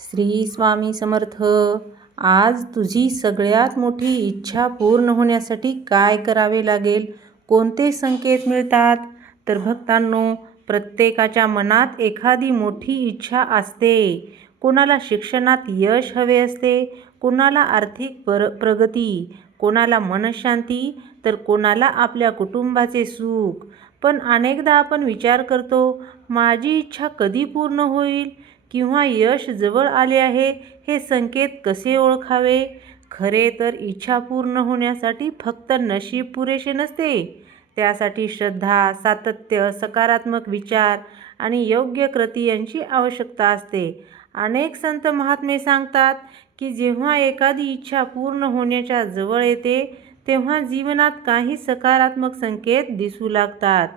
श्री स्वामी समर्थ. आज तुझी सगळ्यात मोठी इच्छा पूर्ण होण्यासाठी काय करावे लागेल, कोणते संकेत मिळतात? तर भक्तांनो, प्रत्येकाच्या मनात एखादी मोठी इच्छा असते. कोणाला शिक्षणात यश हवे असते, कोणाला आर्थिक प्रगती, कोणाला मनशांती, तर कोणाला आपल्या कुटुंबाचे सुख. पण अनेकदा आपण विचार करतो, माझी इच्छा कधी पूर्ण होईल किंवा यश जवळ आले आहे, हे संकेत कसे ओळखावे? खरे तर इच्छा पूर्ण होण्यासाठी फक्त नशीब पुरेसे नसते. त्यासाठी श्रद्धा, सातत्य, सकारात्मक विचार आणि योग्य कृती यांची आवश्यकता असते. अनेक संत महात्मे सांगतात की जेव्हा एखादी इच्छा पूर्ण होण्याच्या जवळ येते, तेव्हा जीवनात काही सकारात्मक संकेत दिसू लागतात.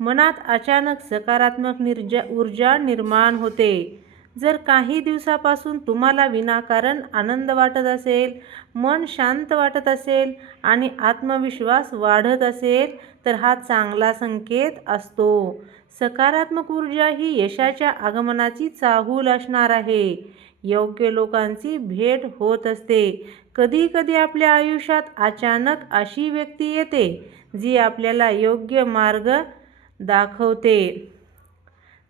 मनात अचानक सकारात्मक ऊर्जा निर्माण होते. जर काही दिवसापासून तुम्हाला विनाकारण आनंद वाटत असेल, मन शांत वाटत असेल आणि आत्मविश्वास वाढत असेल, तर हा चांगला संकेत असतो. सकारात्मक ऊर्जा ही यशाच्या आगमनाची चाहूल असणार आहे. योग्य लोकांची भेट होत असते. कधी कधी आपल्या आयुष्यात अचानक अशी व्यक्ती येते जी आपल्याला योग्य मार्ग दाखवते.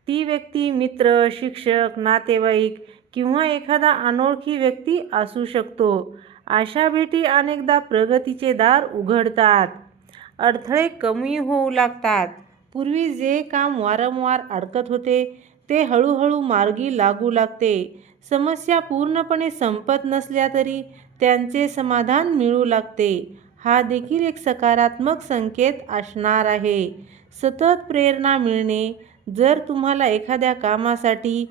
ती व्यक्ती मित्र, शिक्षक, नातेवाईक किंवा एखादा अनोळखी व्यक्ती असू शकतो. अशा भेटी अनेकदा प्रगतीचे दार उघडतात. अडथळे कमी होऊ लागतात. पूर्वी जे काम वारंवार अडकत होते, ते हळूहळू मार्गी लागू लागते. समस्या पूर्णपणे संपत नसल्या तरी त्यांचे समाधान मिळू लागते. हा देखील एक सकारात्मक संकेत असणार आहे. सतत प्रेरणा मिळणे. जर तुम्हाला एखाद्या कामासाठी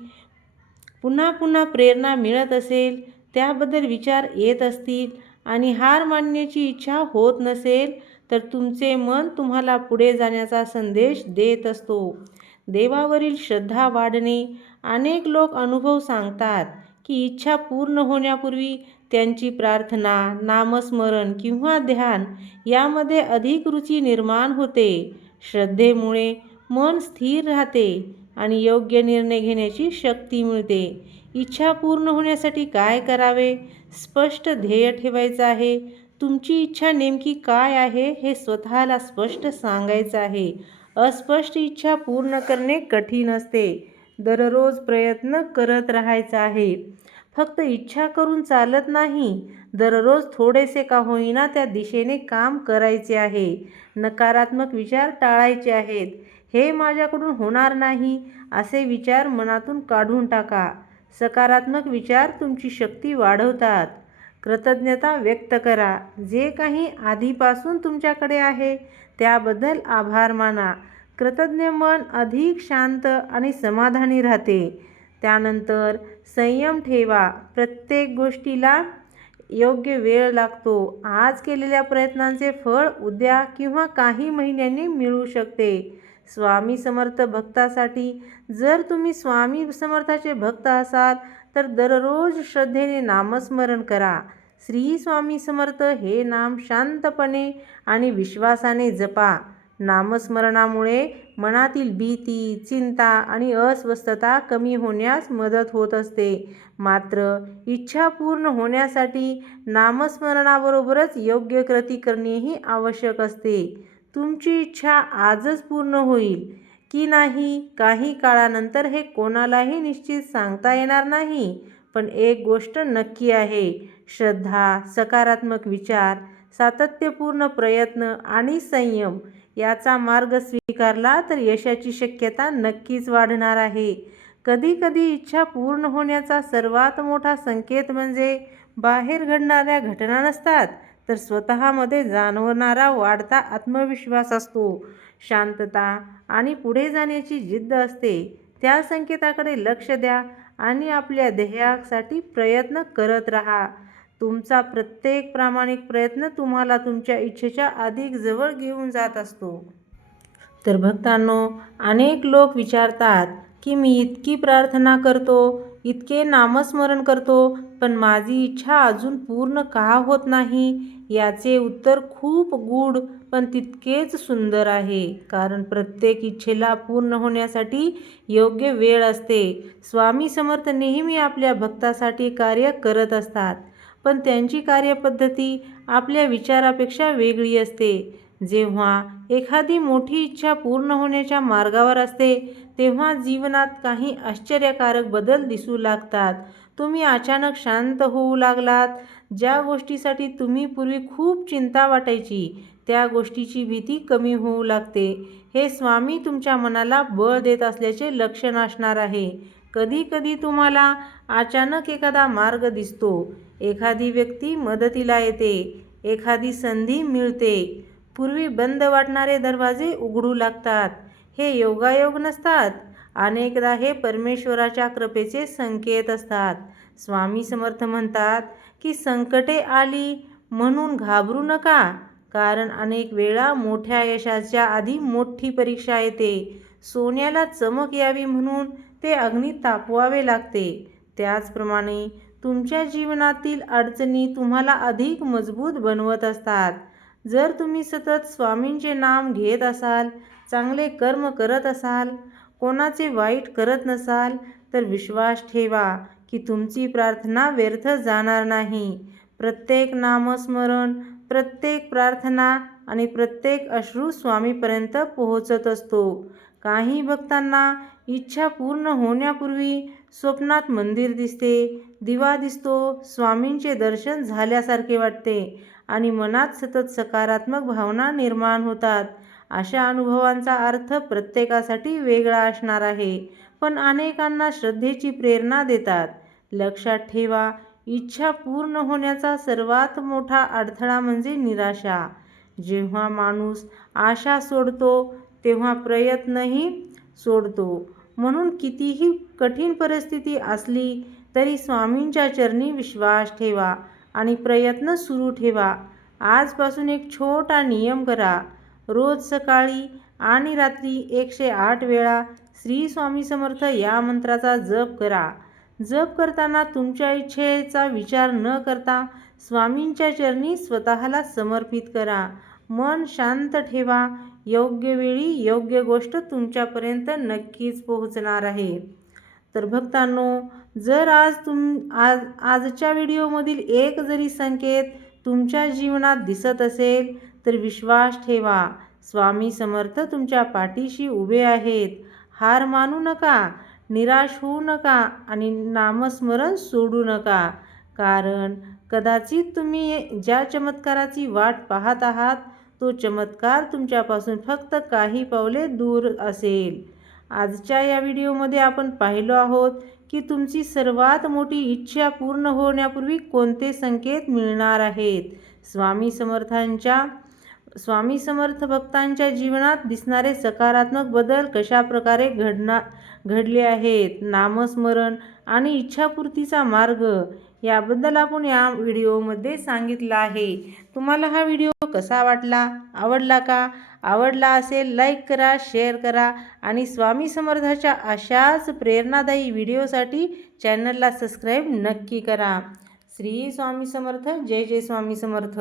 पुन्हा पुन्हा प्रेरणा मिळत असेल, त्याबद्दल विचार येत असतील आणि हार मानण्याची इच्छा होत नसेल, तर तुमचे मन तुम्हाला पुढे जाण्याचा संदेश देत असतो. देवावरील श्रद्धा वाढणे. अनेक लोक अनुभव सांगतात की इच्छा पूर्ण होण्यापूर्वी त्यांची प्रार्थना, नामस्मरण किंवा ध्यान यामध्ये अधिक रुची निर्माण होते. श्रद्धेमुळे मन स्थिर राहते आणि योग्य निर्णय घेण्याची शक्ती मिळते. इच्छा पूर्ण होण्यासाठी काय करावे? स्पष्ट ध्येय ठेवायचं आहे. तुमची इच्छा नेमकी काय आहे हे स्वतःला स्पष्ट सांगायचं आहे. अस्पष्ट इच्छा पूर्ण करणे कठीण असते. दररोज प्रयत्न करत राहायचा आहे. फक्त इच्छा करून चालत नाही. दररोज थोडेसे का होईना त्या दिशेने काम करायचे आहे. नकारात्मक विचार टाळायचे आहेत. हे माझ्याकडून होणार नाही असे विचार मनातून काढून टाका. सकारात्मक विचार तुमची शक्ती वाढवतात. कृतज्ञता व्यक्त करा. जे काही आधीपासून तुमच्याकडे आहे त्याबद्दल आभार माना. कृतज्ञ मन अधिक शांत आणि समाधानी राहते. त्यानंतर संयम ठेवा. प्रत्येक गोष्टीला योग्य वेळ लागतो. आज केलेल्या प्रयत्नांचे फळ उद्या किंवा काही महिन्यांनी मिळू शकते. स्वामी समर्थ भक्तासाठी. जर तुम्ही स्वामी समर्थाचे भक्त असाल तर दररोज श्रद्धेने नामस्मरण करा. श्री स्वामी समर्थ हे नाम शांतपणे आणि विश्वासाने जपा. नामस्मरणामुळे मनातील भीती, चिंता आणि अस्वस्थता कमी होण्यास मदत होत असते. मात्र इच्छा पूर्ण होण्यासाठी नामस्मरणाबरोबरच योग्य कृती करणेही आवश्यक असते. तुमची इच्छा आजच पूर्ण होईल की नाही काही काळानंतर हे कोणालाही निश्चित सांगता येणार नाही. पण एक गोष्ट नक्की आहे, श्रद्धा, सकारात्मक विचार, सातत्यपूर्ण प्रयत्न आणि संयम याचा मार्ग स्वीकारला तर यशाची शक्यता नक्कीच वाढणार आहे. कधी कधी इच्छा पूर्ण होण्याचा सर्वात मोठा संकेत म्हणजे बाहेर घडणाऱ्या घटना नसतात, तर स्वतःमध्ये जाणवणारा वाढता आत्मविश्वास असतो. शांतता आणि पुढे जाण्याची जिद्द असते. त्या संकेताकडे लक्ष द्या आणि आपल्या ध्येयासाठी प्रयत्न करत राहा. तुमचा प्रत्येक प्रामाणिक प्रयत्न तुम्हाला तुमच्या इच्छेच्या अधिक जवळ घेऊन जात असतो. तर भक्तांनो, अनेक लोक विचारतात की मी इतकी प्रार्थना करतो, इतके नामस्मरण करतो, पण माझी इच्छा अजून पूर्ण का होत नाही? याचे उत्तर खूप गूढ पण तितकेच सुंदर आहे. कारण प्रत्येक इच्छेला पूर्ण होण्यासाठी योग्य वेळ असते. स्वामी समर्थ नेहमी आपल्या भक्तासाठी कार्य करत असतात, पण त्यांची कार्यपद्धती आपल्या विचारापेक्षा वेगळी असते. जेव्हा एखादी मोठी इच्छा पूर्ण होण्याच्या मार्गावर असते, तेव्हा जीवनात काही आश्चर्यकारक बदल दिसू लागतात. तुम्ही अचानक शांत होऊ लागलात. ज्या गोष्टीसाठी तुम्ही पूर्वी खूप चिंता वाटायची, त्या गोष्टीची भीती कमी होऊ लागते. हे स्वामी तुमच्या मनाला बळ देत असल्याचे लक्षण असणार आहे. कधी-कधी तुम्हाला अचानक एखादा मार्ग दिसतो, एखादी व्यक्ती मदतीला येते, एखादी संधी मिळते. पूर्वी बंद वाटणारे दरवाजे उघडू लागतात. हे योगायोग नसतात, अनेकदा हे परमेश्वराच्या कृपेचे संकेत असतात. स्वामी समर्थ म्हणतात की संकटे आली म्हणून घाबरू नका, कारण अनेक वेळा मोठ्या यशाच्या आधी मोठी परीक्षा येते. सोन्याला चमक यावी म्हणून ते अग्नीत तापवावे लागते. त्याचप्रमाणे तुमच्या जीवनातील अडचणी तुम्हाला अधिक मजबूत बनवत असतात. जर तुम्ही सतत स्वामींचे नाम घेत असाल, चांगले कर्म करत असाल, कोणाचे वाईट करत नसाल, तर विश्वास ठेवा की तुमची प्रार्थना व्यर्थ जाणार नाही. प्रत्येक नामस्मरण, प्रत्येक प्रार्थना आणि प्रत्येक अश्रू स्वामीपर्यंत पोहोचत असतो. काही भक्तांना इच्छा पूर्ण होण्यापूर्वी स्वप्नात मंदिर दिसते, दिवा दिसतो, स्वामींचे दर्शन झाल्यासारखे वाटते आणि मनात सतत सकारात्मक भावना निर्माण होतात. अशा अनुभवांचा अर्थ प्रत्येकासाठी वेगळा असणार आहे, पण अनेकांना श्रद्धेची प्रेरणा देतात. लक्षात ठेवा, इच्छा पूर्ण होण्याचा सर्वात मोठा अडथळा म्हणजे निराशा. जेव्हा माणूस आशा सोडतो, तेव्हा प्रयत्नही सोडतो. म्हणून कितीही कठीण परिस्थिती असली तरी स्वामींच्या चरणी विश्वास ठेवा आणि प्रयत्न सुरू ठेवा. आजपासून एक छोटा नियम करा. रोज सकाळी आणि रात्री 108 वेळा श्री स्वामी समर्थ या मंत्राचा जप करा. जप करताना तुमच्या इच्छेचा विचार न करता स्वामींच्या चरणी स्वतःला समर्पित करा. मन शांत ठेवा. योग्य वेळी योग्य गोष्ट तुमच्यापर्यंत नक्कीच पोहोचणार आहे. तर भक्तांनो, जर आजच्या व्हिडिओमधील एक जरी संकेत तुमच्या जीवनात दिसत असेल, तर विश्वास ठेवा, स्वामी समर्थ तुमच्या पाठीशी उभे आहेत. हार मानू नका, निराश होऊ नका आणि नामस्मरण सोडू नका. कारण कदाचित तुम्ही ज्या चमत्काराची वाट पाहत आहात, तो चमत्कार तुमच्यापासून फक्त काही पावले दूर असेल. आजच्या या व्हिडिओमध्ये आपण पाहिलो आहोत की तुमची सर्वात मोठी इच्छा पूर्ण होण्यापूर्वी कोणते संकेत मिळणार आहेत. स्वामी समर्थ भक्तांच्या जीवनात दिसणारे सकारात्मक बदल कशाप्रकारे घडले आहेत, नामस्मरण आणि इच्छापूर्तीचा मार्ग याबद्दल आपण या व्हिडिओमध्ये सांगितलं आहे. तुम्हाला हा व्हिडिओ कसा वाटला? आवडला का? आवडला असेल लाईक करा, शेअर करा आणि स्वामी समर्थाच्या अशाच प्रेरणादायी व्हिडिओसाठी चॅनलला सबस्क्राईब नक्की करा. श्री स्वामी समर्थ. जय जय स्वामी समर्थ.